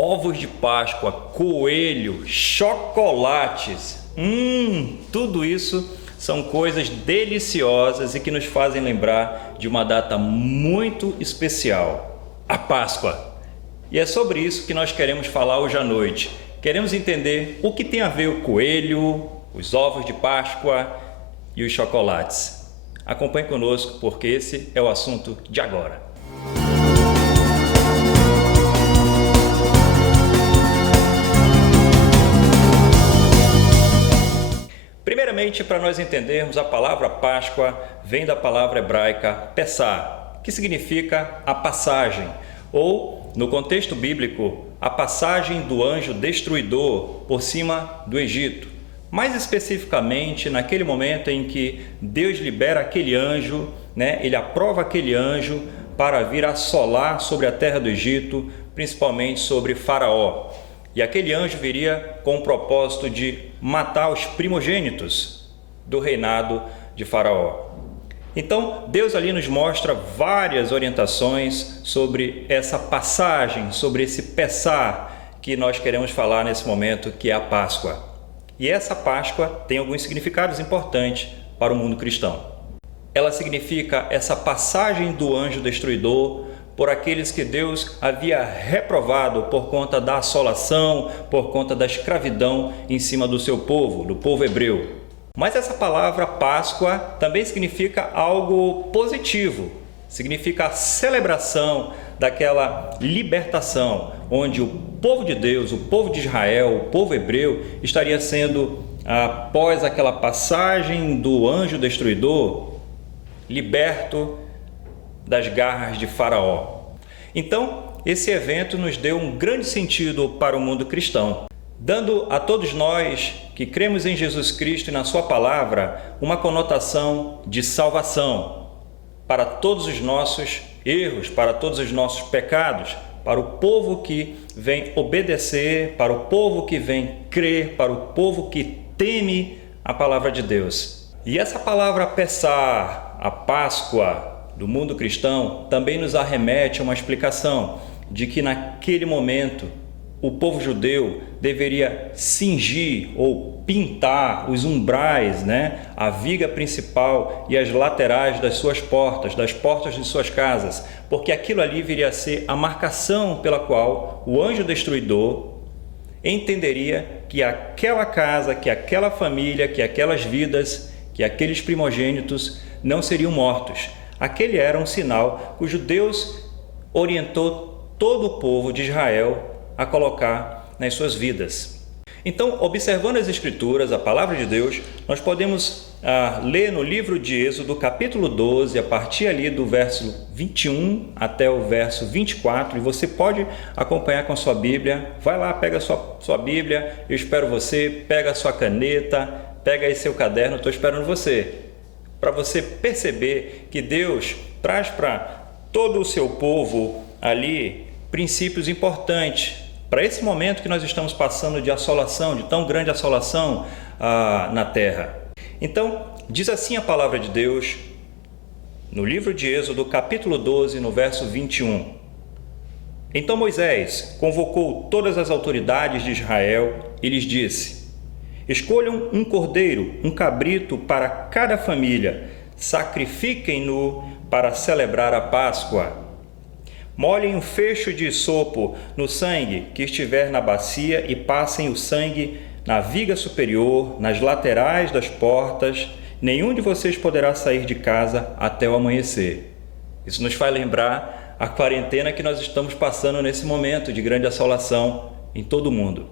ovos de Páscoa, coelho, chocolates. Tudo isso são coisas deliciosas e que nos fazem lembrar de uma data muito especial, a Páscoa. E é sobre isso que nós queremos falar hoje à noite. Queremos entender o que tem a ver o coelho, os ovos de Páscoa e os chocolates. Acompanhe conosco, porque esse é o assunto de agora. Primeiramente, para nós entendermos, a palavra Páscoa vem da palavra hebraica Pessah, que significa a passagem, ou, no contexto bíblico, a passagem do anjo destruidor por cima do Egito. Mais especificamente, naquele momento em que Deus libera aquele anjo, ele aprova aquele anjo para vir assolar sobre a terra do Egito, principalmente sobre Faraó. E aquele anjo viria com o propósito de matar os primogênitos do reinado de Faraó. Então, Deus ali nos mostra várias orientações sobre essa passagem, sobre esse Pessah que nós queremos falar nesse momento, que é a Páscoa. E essa Páscoa tem alguns significados importantes para o mundo cristão. Ela significa essa passagem do anjo destruidor por aqueles que Deus havia reprovado por conta da assolação, por conta da escravidão em cima do seu povo, do povo hebreu. Mas essa palavra Páscoa também significa algo positivo, significa a celebração daquela libertação, onde o povo de Deus, o povo de Israel, o povo hebreu, estaria sendo, após aquela passagem do anjo destruidor, liberto das garras de Faraó. Então, esse evento nos deu um grande sentido para o mundo cristão, dando a todos nós que cremos em Jesus Cristo e na sua palavra uma conotação de salvação para todos os nossos erros, para todos os nossos pecados, para o povo que vem obedecer, para o povo que vem crer, para o povo que teme a palavra de Deus. E essa palavra Pessah, a Páscoa do mundo cristão, também nos arremete a uma explicação de que naquele momento o povo judeu deveria cingir ou pintar os umbrais, a viga principal e as laterais das suas portas, das portas de suas casas, porque aquilo ali viria a ser a marcação pela qual o anjo destruidor entenderia que aquela casa, que aquela família, que aquelas vidas, que aqueles primogênitos não seriam mortos. Aquele era um sinal cujo Deus orientou todo o povo de Israel a colocar nas suas vidas. Então, observando as Escrituras, a palavra de Deus, nós podemos ler no livro de Êxodo, capítulo 12, a partir ali do verso 21 até o verso 24, e você pode acompanhar com a sua Bíblia. Vai lá, pega a sua Bíblia, eu espero você, pega a sua caneta, pega aí seu caderno, estou esperando você, para você perceber que Deus traz para todo o seu povo ali princípios importantes para esse momento que nós estamos passando de assolação, de tão grande assolação na terra. Então, diz assim a palavra de Deus no livro de Êxodo, capítulo 12, no verso 21. Então Moisés convocou todas as autoridades de Israel e lhes disse: escolham um cordeiro, um cabrito para cada família, sacrifiquem-no para celebrar a Páscoa. Molhem um fecho de sopo no sangue que estiver na bacia e passem o sangue na viga superior, nas laterais das portas. Nenhum de vocês poderá sair de casa até o amanhecer. Isso nos faz lembrar a quarentena que nós estamos passando nesse momento de grande assolação em todo o mundo.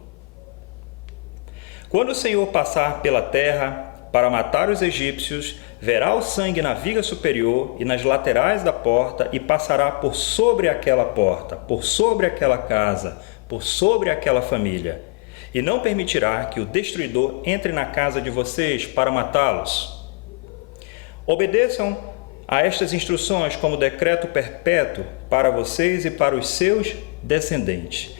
Quando o Senhor passar pela terra para matar os egípcios, verá o sangue na viga superior e nas laterais da porta e passará por sobre aquela porta, por sobre aquela casa, por sobre aquela família. E não permitirá que o destruidor entre na casa de vocês para matá-los. Obedeçam a estas instruções como decreto perpétuo para vocês e para os seus descendentes.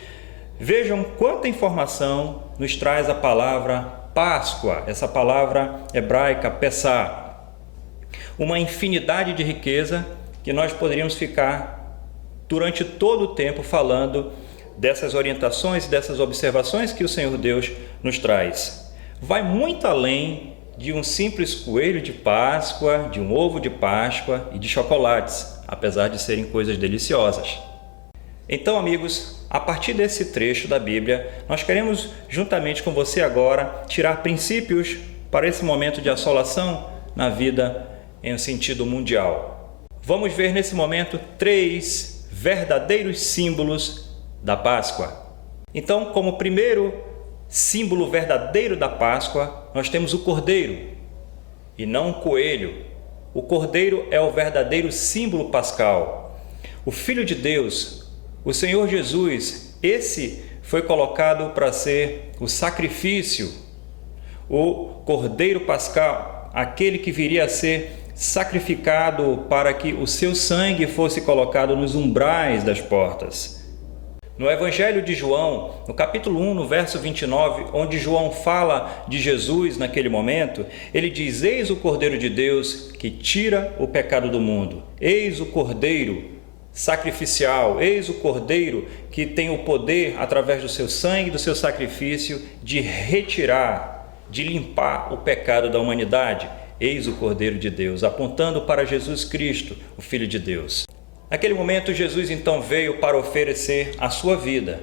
Vejam quanta informação nos traz a palavra Páscoa, essa palavra hebraica Pessah. Uma infinidade de riqueza que nós poderíamos ficar durante todo o tempo falando dessas orientações e dessas observações que o Senhor Deus nos traz vai muito além de um simples coelho de Páscoa, de um ovo de Páscoa e de chocolates, apesar de serem coisas deliciosas. Então, amigos, a partir desse trecho da Bíblia, nós queremos, juntamente com você agora, tirar princípios para esse momento de assolação na vida em um sentido mundial. Vamos ver nesse momento 3 verdadeiros símbolos da Páscoa. Então, como primeiro símbolo verdadeiro da Páscoa, nós temos o cordeiro e não o coelho. O cordeiro é o verdadeiro símbolo pascal. O Filho de Deus, o Senhor Jesus, esse foi colocado para ser o sacrifício, o cordeiro pascal, aquele que viria a ser sacrificado para que o seu sangue fosse colocado nos umbrais das portas. No Evangelho de João, no capítulo 1, no verso 29, onde João fala de Jesus naquele momento, ele diz: eis o Cordeiro de Deus que tira o pecado do mundo. Eis o Cordeiro sacrificial, eis o Cordeiro que tem o poder, através do seu sangue, do seu sacrifício, de retirar, de limpar o pecado da humanidade. Eis o Cordeiro de Deus, apontando para Jesus Cristo, o Filho de Deus. Naquele momento, Jesus então veio para oferecer a sua vida.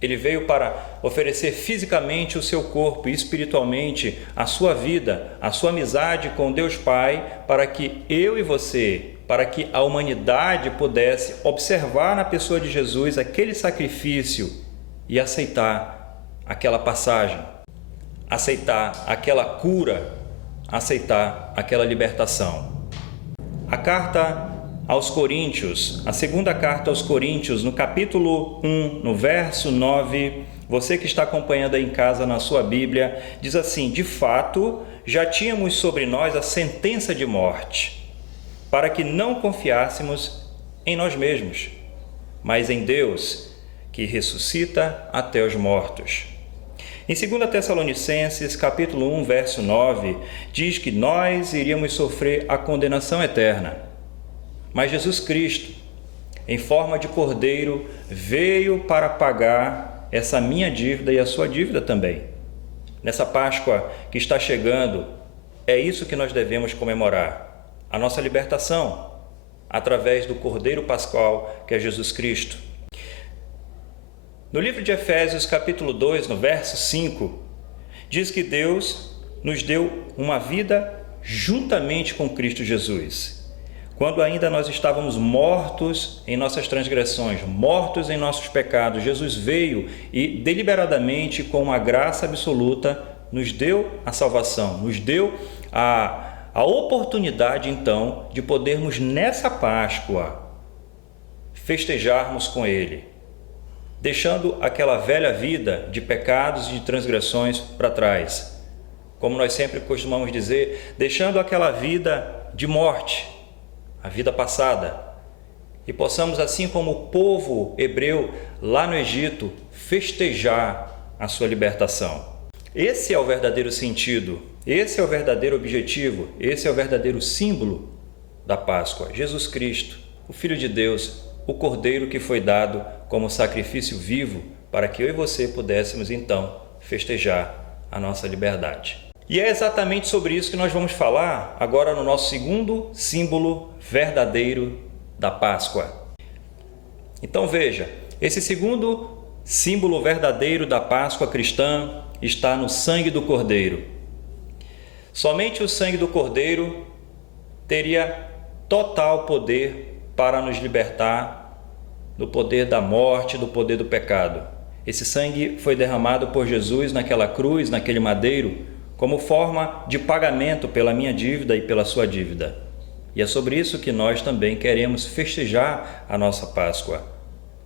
Ele veio para oferecer fisicamente o seu corpo e espiritualmente a sua vida, a sua amizade com Deus Pai, para que eu e você, para que a humanidade pudesse observar na pessoa de Jesus aquele sacrifício e aceitar aquela passagem, aceitar aquela cura, aceitar aquela libertação. A carta aos Coríntios, a segunda carta aos Coríntios, no capítulo 1, no verso 9, você que está acompanhando aí em casa na sua Bíblia, diz assim: de fato, já tínhamos sobre nós a sentença de morte, para que não confiássemos em nós mesmos, mas em Deus, que ressuscita até os mortos. Em 2 Tessalonicenses, capítulo 1, verso 9, diz que nós iríamos sofrer a condenação eterna. Mas Jesus Cristo, em forma de cordeiro, veio para pagar essa minha dívida e a sua dívida também. Nessa Páscoa que está chegando, é isso que nós devemos comemorar: a nossa libertação, através do Cordeiro Pascual, que é Jesus Cristo. No livro de Efésios, capítulo 2, no verso 5, diz que Deus nos deu uma vida juntamente com Cristo Jesus. Quando ainda nós estávamos mortos em nossas transgressões, mortos em nossos pecados, Jesus veio e deliberadamente, com uma graça absoluta, nos deu a salvação, nos deu a oportunidade, então, de podermos nessa Páscoa festejarmos com Ele, deixando aquela velha vida de pecados e de transgressões para trás. Como nós sempre costumamos dizer, deixando aquela vida de morte, a vida passada, e possamos, assim como o povo hebreu lá no Egito, festejar a sua libertação. Esse é o verdadeiro sentido, esse é o verdadeiro objetivo, esse é o verdadeiro símbolo da Páscoa. Jesus Cristo, o Filho de Deus, o Cordeiro que foi dado como sacrifício vivo para que eu e você pudéssemos então festejar a nossa liberdade. E é exatamente sobre isso que nós vamos falar agora no nosso segundo símbolo verdadeiro da Páscoa. Então veja, esse segundo símbolo verdadeiro da Páscoa cristã está no sangue do Cordeiro. Somente o sangue do Cordeiro teria total poder para nos libertar do poder da morte, do poder do pecado. Esse sangue foi derramado por Jesus naquela cruz, naquele madeiro, como forma de pagamento pela minha dívida e pela sua dívida. E é sobre isso que nós também queremos festejar a nossa Páscoa.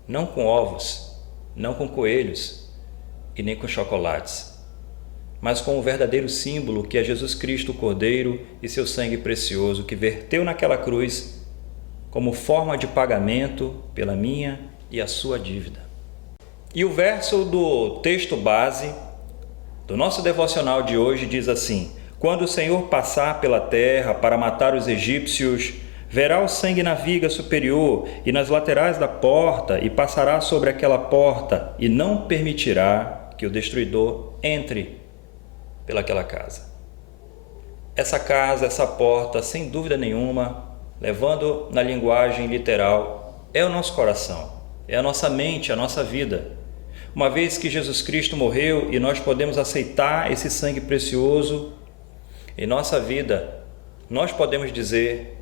Não com ovos, não com coelhos e nem com chocolates, mas com o verdadeiro símbolo que é Jesus Cristo, o Cordeiro, e seu sangue precioso que verteu naquela cruz como forma de pagamento pela minha e a sua dívida. E o verso do texto base do nosso devocional de hoje diz assim: quando o Senhor passar pela terra para matar os egípcios, Verá o sangue na viga superior e nas laterais da porta, e passará sobre aquela porta, e não permitirá que o destruidor entre pelaquela casa. Essa casa, essa porta, sem dúvida nenhuma, levando na linguagem literal, é o nosso coração, é a nossa mente, a nossa vida. Uma vez que Jesus Cristo morreu e nós podemos aceitar esse sangue precioso em nossa vida, nós podemos dizer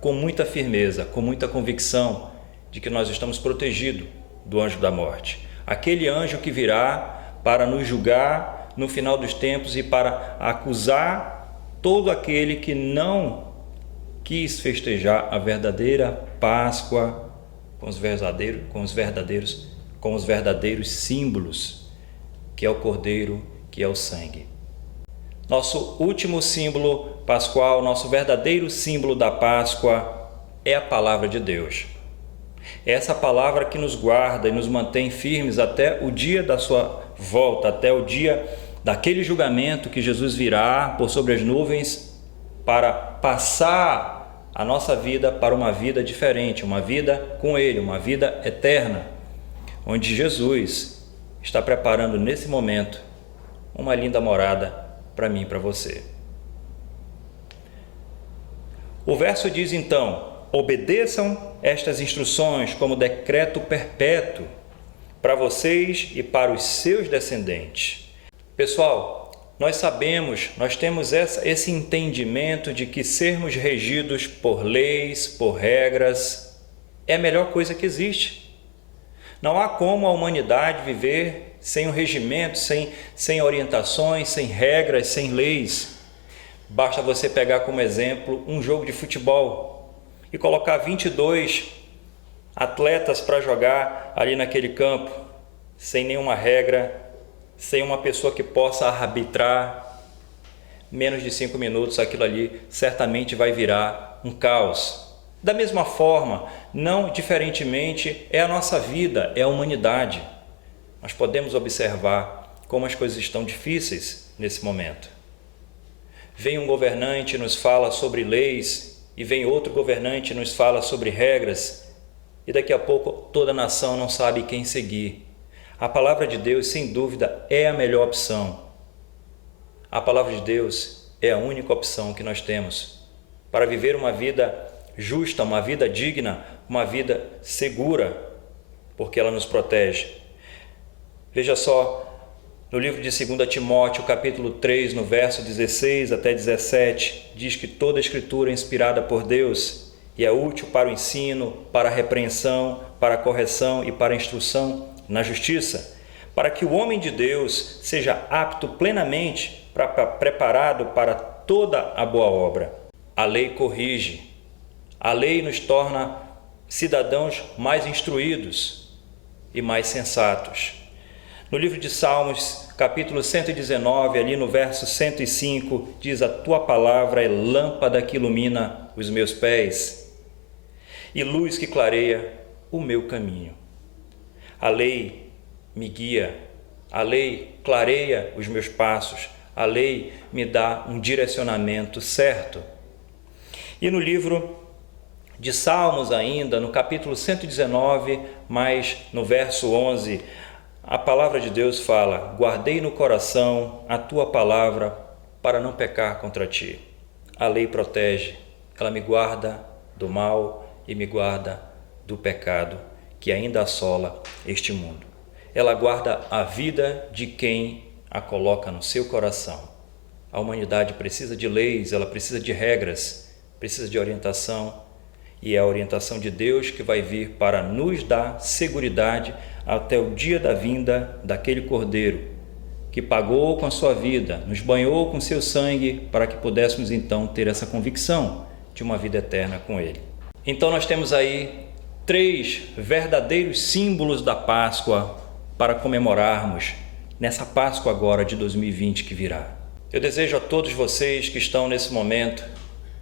com muita firmeza, com muita convicção, de que nós estamos protegidos do anjo da morte. Aquele anjo que virá para nos julgar no final dos tempos e para acusar todo aquele que não quis festejar a verdadeira Páscoa com os verdadeiros símbolos, que é o Cordeiro, que é o sangue. Nosso último símbolo pascual, nosso verdadeiro símbolo da Páscoa é a palavra de Deus. É essa palavra que nos guarda e nos mantém firmes até o dia da sua volta, até o dia daquele julgamento que Jesus virá por sobre as nuvens para passar a nossa vida para uma vida diferente, uma vida com Ele, uma vida eterna, onde Jesus está preparando nesse momento uma linda morada para mim e para você. O verso diz então: obedeçam estas instruções como decreto perpétuo para vocês e para os seus descendentes. Pessoal, nós sabemos, nós temos esse entendimento de que sermos regidos por leis, por regras, é a melhor coisa que existe. Não há como a humanidade viver sem um regimento, sem orientações, sem regras, sem leis. Basta você pegar como exemplo um jogo de futebol e colocar 22 atletas para jogar ali naquele campo, sem nenhuma regra, sem uma pessoa que possa arbitrar. Menos de 5 minutos aquilo ali certamente vai virar um caos. Da mesma forma, não diferentemente, é a nossa vida, é a humanidade. Nós podemos observar como as coisas estão difíceis nesse momento. Vem um governante e nos fala sobre leis, e vem outro governante e nos fala sobre regras, e daqui a pouco toda a nação não sabe quem seguir. A palavra de Deus, sem dúvida, é a melhor opção. A palavra de Deus é a única opção que nós temos para viver uma vida justa, uma vida digna, uma vida segura, porque ela nos protege. Veja só, no livro de 2 Timóteo, capítulo 3, no verso 16 até 17, diz que toda a Escritura é inspirada por Deus e é útil para o ensino, para a repreensão, para a correção e para a instrução na justiça, para que o homem de Deus seja apto plenamente, preparado para toda a boa obra. A lei corrige, a lei nos torna cidadãos mais instruídos e mais sensatos. No livro de Salmos, capítulo 119, ali no verso 105, diz: a tua palavra é lâmpada que ilumina os meus pés e luz que clareia o meu caminho. A lei me guia, a lei clareia os meus passos, a lei me dá um direcionamento certo. E no livro de Salmos ainda, no capítulo 119, mas no verso 11, a palavra de Deus fala: guardei no coração a tua palavra para não pecar contra ti. A lei protege, ela me guarda do mal e me guarda do pecado que ainda assola este mundo. Ela guarda a vida de quem a coloca no seu coração. A humanidade precisa de leis, ela precisa de regras, precisa de orientação, e é a orientação de Deus que vai vir para nos dar seguridade até o dia da vinda daquele Cordeiro que pagou com a sua vida, nos banhou com seu sangue para que pudéssemos então ter essa convicção de uma vida eterna com Ele. Então nós temos aí 3 verdadeiros símbolos da Páscoa para comemorarmos nessa Páscoa agora de 2020 que virá. Eu desejo a todos vocês que estão nesse momento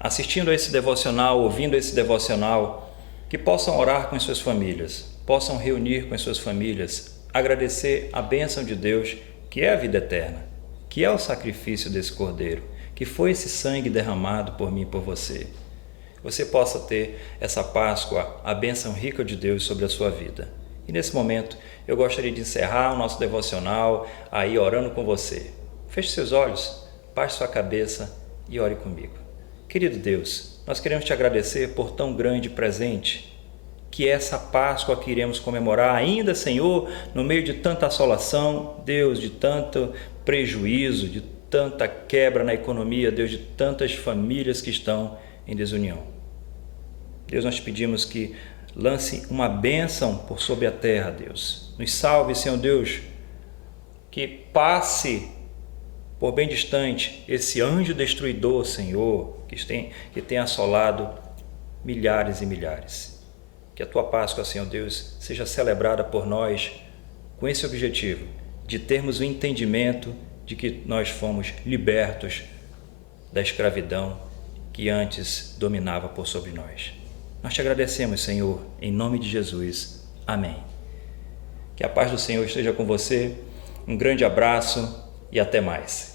assistindo a esse devocional, ouvindo esse devocional, que possam orar com as suas famílias, possam reunir com as suas famílias, agradecer a bênção de Deus, que é a vida eterna, que é o sacrifício desse Cordeiro, que foi esse sangue derramado por mim e por você. você possa ter essa Páscoa, a bênção rica de Deus sobre a sua vida. E nesse momento, eu gostaria de encerrar o nosso devocional aí orando com você. Feche seus olhos, baixe sua cabeça e ore comigo. Querido Deus, nós queremos te agradecer por tão grande presente que é essa Páscoa que iremos comemorar ainda, Senhor, no meio de tanta assolação, Deus, de tanto prejuízo, de tanta quebra na economia, Deus, de tantas famílias que estão em desunião. Deus, nós te pedimos que lance uma bênção por sobre a terra, Deus. Nos salve, Senhor Deus, que passe por bem distante esse anjo destruidor, Senhor, que tem assolado milhares e milhares. Que a tua Páscoa, Senhor Deus, seja celebrada por nós com esse objetivo de termos o entendimento de que nós fomos libertos da escravidão que antes dominava por sobre nós. Nós te agradecemos, Senhor, em nome de Jesus. Amém. Que a paz do Senhor esteja com você. Um grande abraço e até mais.